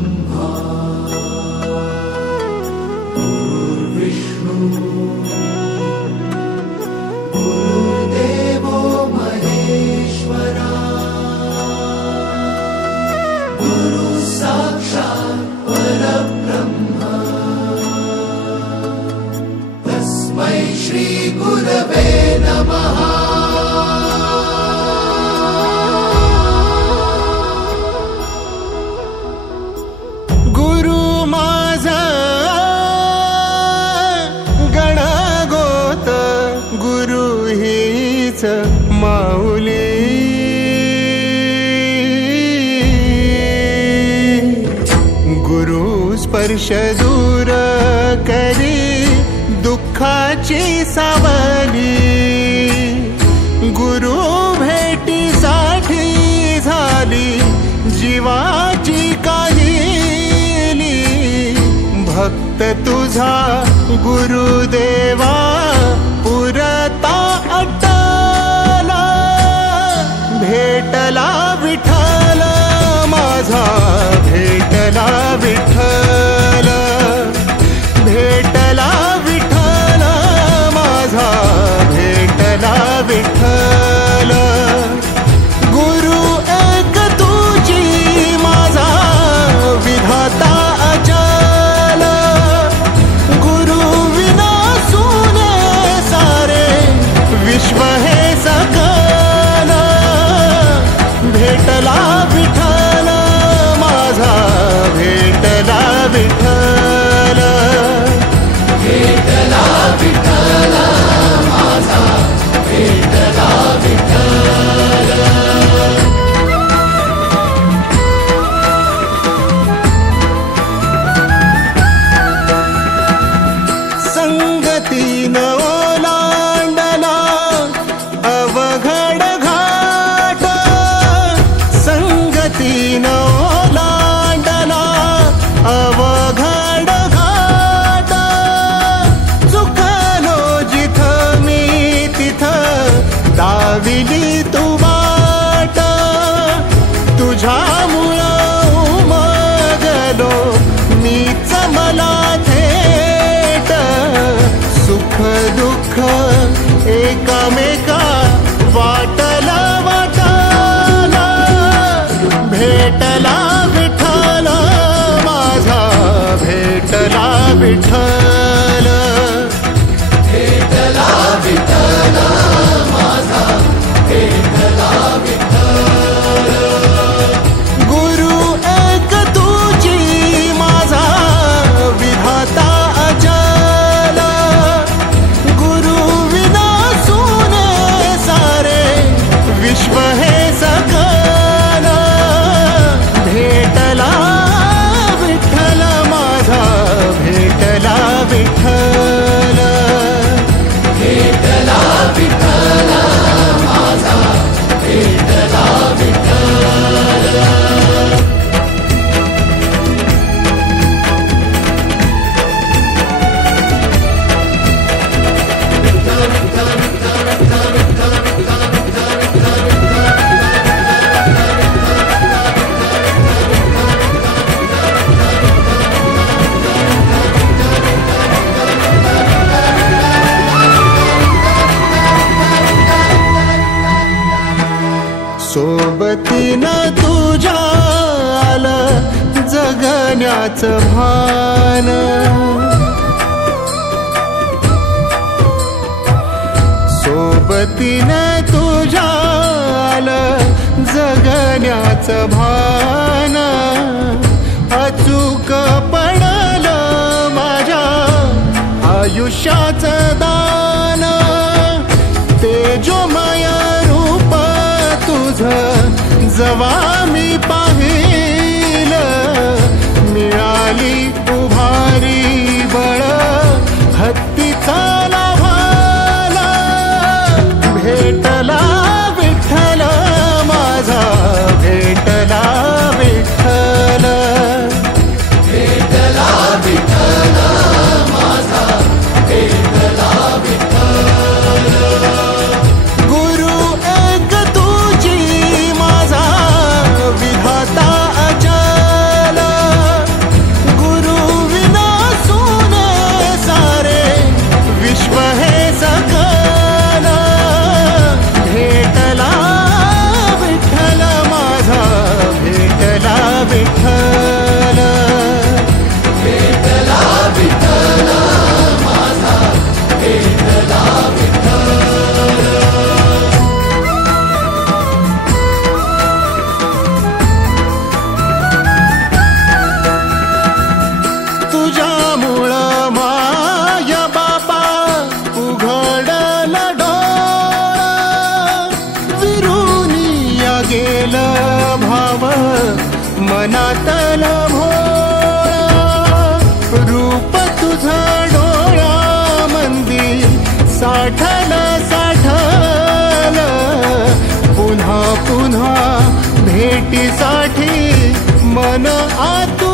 ब्रह्मा गुरुर्विष्णु गुरुर्देवो महेश्वरा गुरु साक्षात् परब्रह्म तस्मै श्री गुरवे नमः। माऊली गुरु स्पर्श दूर करी दुःखाची सावली गुरु भेटीसाठी झाली जीवाची काहिली भक्त तुझा गुरुदेवा पुरता भेटला विठ्ठल माझा भेटला विठ्ठल भेटला विठ्ठल माझा भेटला विठ्ठल गुरु एक तुझी माझा विधाता अचल गुरु विना सुने सारे विश्व हे सकल भेटला विठ्ठल माझा भेटला विठ्ठल भेटला विठ्ठल माझा भेटला विठ्ठल। संगतीन ओलांडला अवघड घाट संगतीन ओलांडला अवघड घाट चुकलो जिथं मी तिथं दाविली तू वाट तुझ्यामुळं उमगलो मीच मला थेट सुख दुःख एकामेका वाटला वाटला भेटला विठ्ठल माझा भेटला विठ्ठल भेटला विठ्ठल माझा भेटला विठ्ठल गुरु एक तुझी माझा विधाता अचल गुरु विना सुने सारे विश्व हे सकल भेटला विठ्ठल माझा भेटला विठ्ठल भेटला विठ्ठल माझा भेटला विठ्ठल। सोबतीनं तुझ्या आलं जगण्याचं भान सोबतीनं तुझ्या आलं जगण्याचं भान अचूक पडलं माझ्या आयुष्याचं दान तेजोमय रूप तुझं जवा मी पाहिलं मिळाली उभारी बळ हत्तीचा लाभाला भेटला विठ्ठल माझा भेटला विठ्ठल भेटला विठ्ठल माझा भेटला विठ्ठल गुरु एक तुझी माझा मनातला भोळा रूप तुझं डोळ्यामंदी साठलं पुन्हा पुन्हा भेटीसाठी मन आतुर